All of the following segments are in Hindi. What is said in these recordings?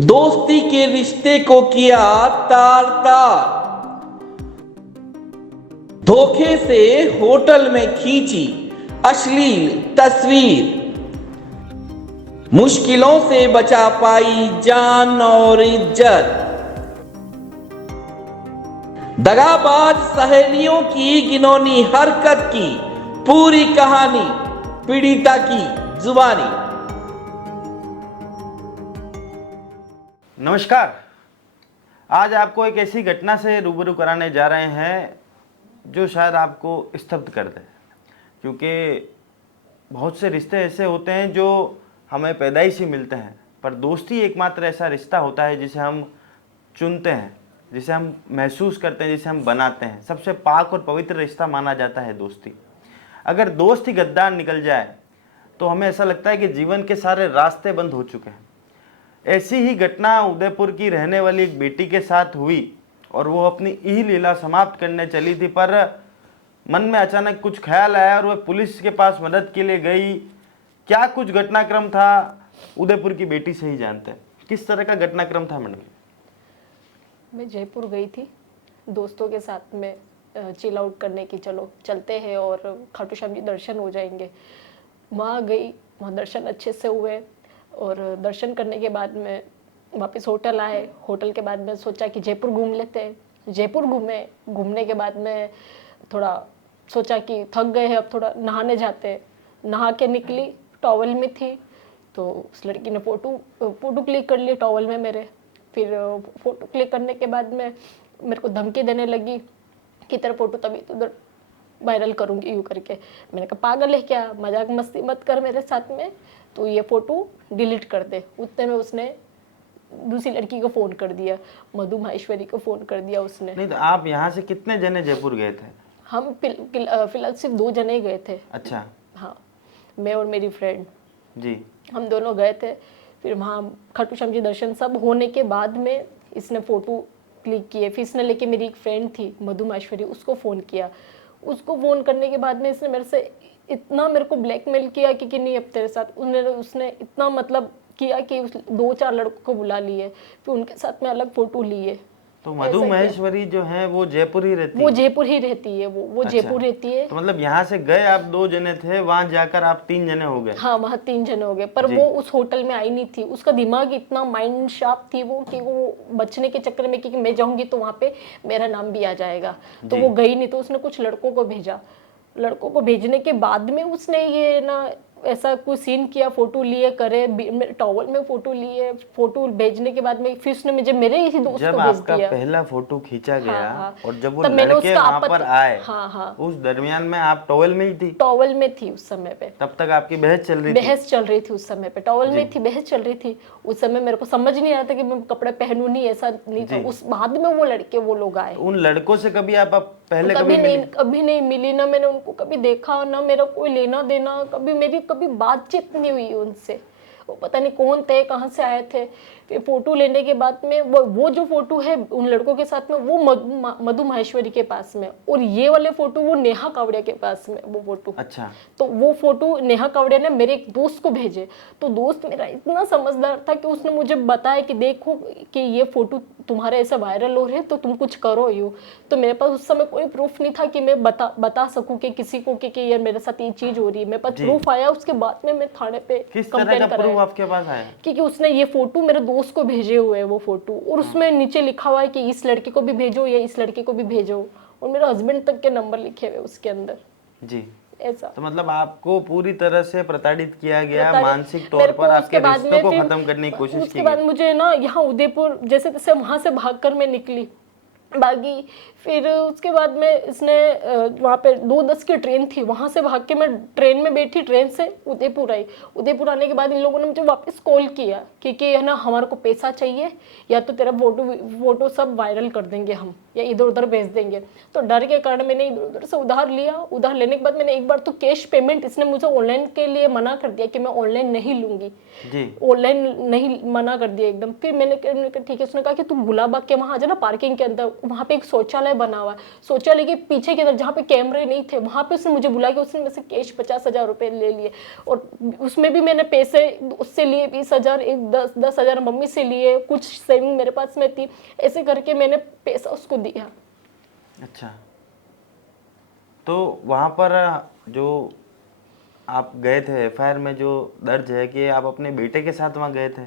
दोस्ती के रिश्ते को किया तार तार, धोखे से होटल में खींची अश्लील तस्वीर, मुश्किलों से बचा पाई जान और इज्जत। दगाबाज सहेलियों की गिनौनी हरकत की पूरी कहानी पीड़िता की जुबानी। नमस्कार, आज आपको एक ऐसी घटना से रूबरू कराने जा रहे हैं जो शायद आपको स्तब्ध कर दे, क्योंकि बहुत से रिश्ते ऐसे होते हैं जो हमें पैदाइशी मिलते हैं, पर दोस्ती एकमात्र ऐसा रिश्ता होता है जिसे हम चुनते हैं, जिसे हम महसूस करते हैं, जिसे हम बनाते हैं। सबसे पाक और पवित्र रिश्ता माना जाता है दोस्ती। अगर दोस्त ही गद्दार निकल जाए तो हमें ऐसा लगता है कि जीवन के सारे रास्ते बंद हो चुके हैं। ऐसी ही घटना उदयपुर की रहने वाली एक बेटी के साथ हुई और वो अपनी ई लीला समाप्त करने चली थी, पर मन में अचानक कुछ ख्याल आया और वह पुलिस के पास मदद के लिए गई। क्या कुछ घटनाक्रम था, उदयपुर की बेटी से ही जानते हैं। किस तरह का घटनाक्रम था मंडली? मैं जयपुर गई थी दोस्तों के साथ में चिल आउट करने की, चलो चलते हैं और खाटू श्याम जी दर्शन हो जाएंगे। वहाँ गई, वहाँ दर्शन अच्छे से हुए और दर्शन करने के बाद में वापस होटल आए। होटल के बाद में सोचा कि जयपुर घूम लेते हैं। जयपुर घूमे, घूमने के बाद में थोड़ा सोचा कि थक गए हैं, अब थोड़ा नहाने जाते हैं। नहा के निकली, टॉवल में थी तो उस लड़की ने फ़ोटो क्लिक कर लिए टॉवल में मेरे। फिर फ़ोटो क्लिक करने के बाद में मेरे को धमकी देने लगी कि तेरा फ़ोटो तभी तो उधर वायरल करूँगी यूँ करके। मैंने कहा पागल है क्या, मजाक मस्ती मत कर मेरे साथ में, तो ये फ़ोटो डिलीट कर दे। उतने में उसने दूसरी लड़की को फ़ोन कर दिया, मधु माहेश्वरी को फ़ोन कर दिया उसने। नहीं तो आप यहाँ से कितने जने जयपुर गए थे? हम फिलहाल सिर्फ 2 जने ही गए थे। अच्छा। हाँ, मैं और मेरी फ्रेंड जी। हम दोनों गए थे। फिर वहाँ खाटू श्याम जी दर्शन सब होने के बाद में इसने फ़ोटो क्लिक किए। फिर इसने लेके मेरी एक फ्रेंड थी मधु माहेश्वरी, उसको फ़ोन किया। उसको फ़ोन करने के बाद में इसने मेरे से इतना मेरे को ब्लैकमेल किया कि नहीं अब तेरे साथ। उसने इतना मतलब किया कि 2-4 लड़कों को बुला लिए, फिर उनके साथ में अलग फ़ोटो लिए। तो मधु महेश्वरी जो है वो जयपुर ही रहती है? वो जयपुर ही रहती है, वो अच्छा। जयपुर रहती है। तो मतलब यहाँ से गए आप 2 जने थे, वहां जाकर आप 3 जने हो गए? हाँ, वहाँ 3 जने हो गए, पर वो उस होटल में आई नहीं थी। उसका दिमाग इतना माइंड शार्प थी वो कि वो बचने के चक्कर में कि मैं जाऊंगी तो वहाँ पे मेरा नाम भी आ जाएगा, तो वो गई नहीं। तो उसने कुछ लड़कों को भेजा। लड़कों को भेजने के बाद में उसने ये ना ऐसा कुछ सीन किया, फोटो लिए करे, टॉवल में फोटो लिए। फोटो भेजने के बाद में फिर उसने मुझे मेरे ही दोस्त को भेज दिया। जब आपका पहला फोटो खींचा गया, हाँ, और जब वो लड़के वहां पर आए, हाँ, उस दरमियान में आप टॉवल में ही थी? टॉवल में थी उस समय पे। तब तक आपकी बहस चल रही थी? बहस चल रही थी उस समय पे, टॉवल में थी, बहस चल रही थी। उस समय मेरे को समझ नहीं आता कि मैं कपड़े पहनूं नहीं, ऐसा नहीं था। उस बाद में वो लड़के वो लोग आए। उन लड़कों से कभी आप पहले कभी नहीं मिली, ना मैंने उनको कभी देखा, ना मेरा कोई लेना देना, मेरी कभी बातचीत नहीं हुई उनसे। वो पता नहीं कौन थे, कहाँ से आए थे। फिर फोटो लेने के बाद में वो जो फोटो है उन लड़कों के साथ में, वो मधु माहेश्वरी के पास में, और ये वाले फोटो वो नेहा कावड़िया के पास में वो फोटो। अच्छा। तो वो फोटो नेहा कावड़िया ने मेरे एक दोस्त को भेजे। तो दोस्त मेरा इतना समझदार था कि उसने मुझे बताया कि देखो कि ये फोटो तुम्हारे ऐसा वायरल हो रहे हैं तो तुम कुछ करो यूँ। तो मेरे पास उस समय कोई प्रूफ नहीं था कि मैं बता सकूं कि किसी को कि यार मेरे साथ ये चीज हो रही है। मेरे पास प्रूफ आया उसके बाद में मैं थाने पे कंप्लेंट कराया। आपके पास आया? क्योंकि उसने ये फोटो मेरे दोस्त को भेजे हुए हैं वो फोटो, और उसमें नीचे लिखा हुआ है कि इस लड़के को भी भेजो या इस लड़के को भी भेजो, और मेरे हस्बैंड तक के नंबर लिखे हुए उसके अंदर। जी। ऐसा तो मतलब आपको पूरी तरह से प्रताड़ित किया गया, मानसिक तौर पर आपके रिश्तों को खत्म करने की कोशिश की। उसके बाद मुझे ना यहाँ उदयपुर जैसे तैसे वहां से भागकर मैं निकली, भागी। फिर उसके बाद में इसने वहाँ पे 2:10 की ट्रेन थी, वहाँ से भाग के मैं ट्रेन में बैठी, ट्रेन से उदयपुर आई। उदयपुर आने के बाद इन लोगों ने मुझे वापस कॉल किया कि है ना हमारे को पैसा चाहिए, या तो तेरा फोटो सब वायरल कर देंगे हम, या इधर उधर भेज देंगे। तो डर के कारण मैंने इधर उधर से उधार लिया। उधार लेने के बाद मैंने एक बार तो कैश पेमेंट, इसने मुझे ऑनलाइन के लिए मना कर दिया कि मैं ऑनलाइन नहीं लूंगी, ऑनलाइन नहीं, मना कर दिया एकदम। फिर मैंने ठीक है, उसने कहा कि तू गुलाबबाग के वहाँ आ जाना, पार्किंग के अंदर वहाँ पे एक शौचालय बना हुआ है, शौचालय के पीछे की तरफ जहाँ पे कैमरे नहीं थे वहाँ पे उसने मुझे बुलाया कि उसने मेरे से कैश 50,000 रुपये ले लिए, और उसमें भी मैंने पैसे उससे लिए 20,000, एक 10,000 मम्मी से लिए, कुछ सेविंग मेरे पास में थी, ऐसे करके मैंने पैसा उसको दिया। अच्छा, तो वहाँ पर जो आप गए थे, एफआईआर में जो दर्ज है कि आप अपने बेटे के साथ वहाँ गए थे,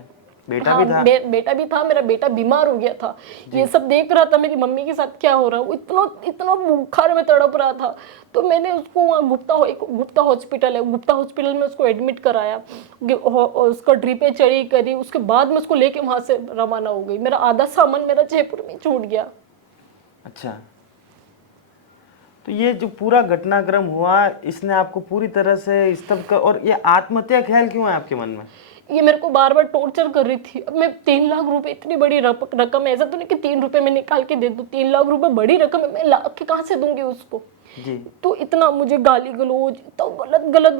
बेटा हाँ, भी था? बेटा भी था, मेरा बेटा बीमार हो गया था, ये सब देख रहा था मेरी मम्मी के साथ क्या हो रहा है, वो इतना इतना बुखार में तड़प रहा था। तो मैंने उसको वहाँ गुप्ता हॉस्पिटल है, गुप्ता हॉस्पिटल में उसको एडमिट कराया, उसका ड्रिपें चढ़ी करी, उसके बाद में उसको लेके वहाँ से रवाना हो गई। मेरा आधा सामान मेरा जयपुर में छूट गया। अच्छा, तो ये जो पूरा घटनाक्रम हुआ इसने आपको पूरी तरह से स्तब्ध कर, और ये आत्महत्या ख्याल क्यों है आपके मन में? ये मेरे को बार बार टॉर्चर कर रही थी। अब मैं 3 लाख रुपए, इतनी बड़ी रकम है, ऐसा तो नहीं कि 3 रुपए में निकाल के दे दूं, 3 लाख रुपए बड़ी रकम है, मैं ला के कहाँ से दूंगी उसको। जी। तो इतना मुझे गाली गलौज, तो गलत गलत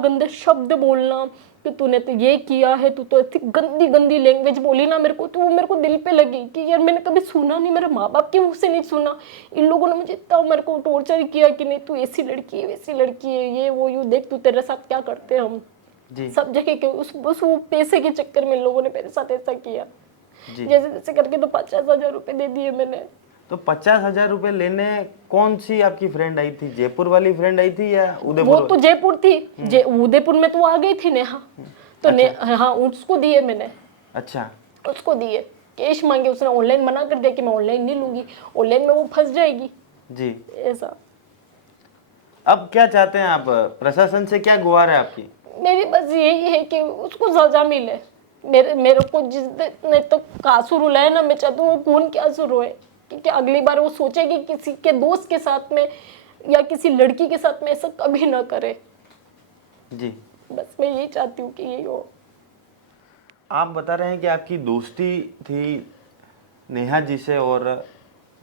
गंदे शब्द बोलना कि तूने तो ये किया है, तू तो इतनी गंदी गंदी लैंग्वेज बोली ना मेरे को, तो वो मेरे को दिल पे लगी कि यार मैंने कभी सुना नहीं, मेरे माँ बाप के मुंह से नहीं सुना, इन लोगों ने मुझे इतना मेरे को टॉर्चर किया कि नहीं तू ऐसी लड़की है, वैसी लड़की है, ये वो यू देख तू तेरे साथ क्या करते हैं हम। जी। सब जगह के उस वो पैसे के चक्कर में इन लोगों ने मेरे साथ ऐसा किया। जी। जैसे जैसे करके तो 50,000 रुपए दे दिए मैंने। तो 50,000 रुपए लेने कौन सी आपकी फ्रेंड आई थी? जयपुर वाली फ्रेंड आई थी या वो उदयपुर? तो जयपुर थी, उदयपुर में तो वो आ गई थी नेहा, तो हाँ उसको दिए मैंने। अच्छा, उसको दिए, कैश मांगे, उसने ऑनलाइन मना कर दिया कि मैं ऑनलाइन नहीं लूंगी, ऑनलाइन में वो फंस जाएगी। जी। ऐसा। अब क्या चाहते हैं आप? प्रशासन से क्या गुहार है आपकी? मेरी बस यही है कि उसको सजा मिले। मेरे को जिसने तो आंसू रुलाए ना, मैं चाहती हूँ वो खून के आंसू रोए, क्योंकि अगली बार वो सोचे कि किसी के दोस्त के साथ में या किसी लड़की के साथ में ऐसा कभी ना करे। जी। बस मैं यही चाहती हूँ कि यही हो। आप बता रहे हैं कि आपकी दोस्ती थी नेहा जी से और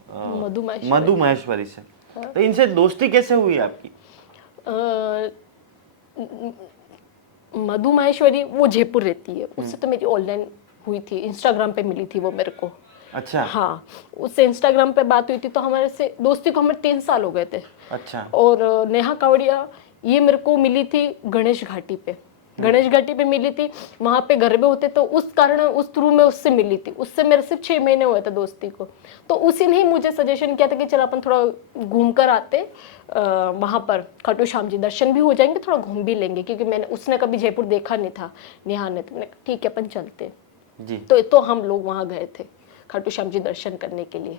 मधु महेश्वरी से, तो इनसे दोस्ती कैसे हुई आपकी? मधु माहेश्वरी वो जयपुर रहती है, उससे तो मेरी ऑनलाइन हुई थी, इंस्टाग्राम पे मिली थी वो मेरे को। अच्छा। हाँ, उससे इंस्टाग्राम पे बात हुई थी, तो हमारे से दोस्ती को हमें 3 साल हो गए थे। अच्छा। और नेहा कावड़िया ये मेरे को मिली थी गणेश घाटी पे, गणेश घाटी पे मिली थी, वहां पे गरबे होते तो उस कारण उस थ्रू में उससे मिली थी। उससे मेरे सिर्फ 6 महीने हुए थे दोस्ती को, तो उसी ने ही मुझे सजेशन किया था कि चल अपन थोड़ा घूम कर आते, वहां पर खाटू श्याम जी दर्शन भी हो जाएंगे, थोड़ा घूम भी लेंगे, क्योंकि उसने कभी जयपुर देखा नहीं था नेहा ने, तो मैंने कहा ठीक है अपन चलते। जी। तो हम लोग वहां गए थे खाटू श्याम जी दर्शन करने के लिए।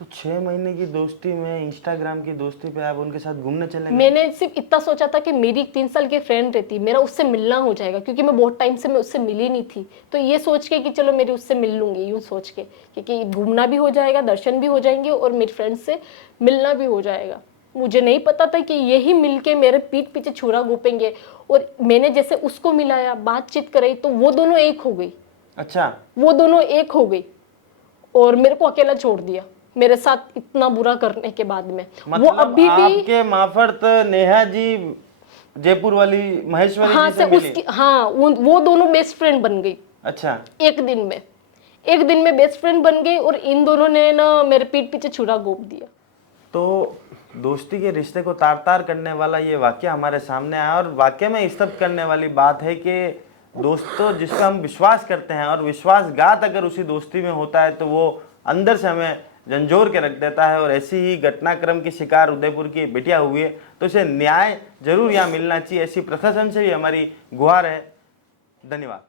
तो 6 महीने की दोस्ती में, इंस्टाग्राम की दोस्ती पे आप उनके साथ घूमने चलेंगे? मैंने सिर्फ इतना सोचा था कि मेरी 3 साल की फ्रेंड रहती, मेरा उससे मिलना हो जाएगा, क्योंकि मैं बहुत टाइम से मैं उससे मिली नहीं थी, तो ये सोच के कि चलो मेरी उससे मिल लूंगी, यूं सोच के, क्योंकि घूमना भी हो जाएगा, दर्शन भी हो जाएंगे और मेरी फ्रेंड से मिलना भी हो जाएगा। मुझे नहीं पता था कि यही मिलके मेरे पीठ पीछे छुरा घोपेंगे, और मैंने जैसे उसको मिलाया, बातचीत कराई, तो वो दोनों एक हो गई। अच्छा। वो दोनों एक हो गई और मेरे को अकेला छोड़ दिया, मेरे साथ इतना बुरा करने के बाद में। मतलब वो अभी भी आपके माफर्त नेहा जी जयपुर वाली महेश्वरी हाँ जी से मिली? वो दोनों बेस्ट फ्रेंड बन गई। अच्छा। एक दिन में बेस्ट फ्रेंड बन गई, और इन दोनों ने ना मेरे पीठ पीछे छुरा घोप दिया। तो दोस्ती के रिश्ते को तार तार करने वाला ये वाक्य हमारे सामने आया, और वाक्य में स्तब्ध करने वाली बात है कि दोस्तों जिस पर हम विश्वास करते हैं और विश्वासघात अगर उसी दोस्ती में होता है तो वो अंदर से हमें झंझोर के रख देता है। और ऐसी ही घटनाक्रम की शिकार उदयपुर की बिटिया हुई है, तो इसे न्याय जरूर यहाँ मिलना चाहिए, ऐसी प्रशासन से भी हमारी गुहार है। धन्यवाद।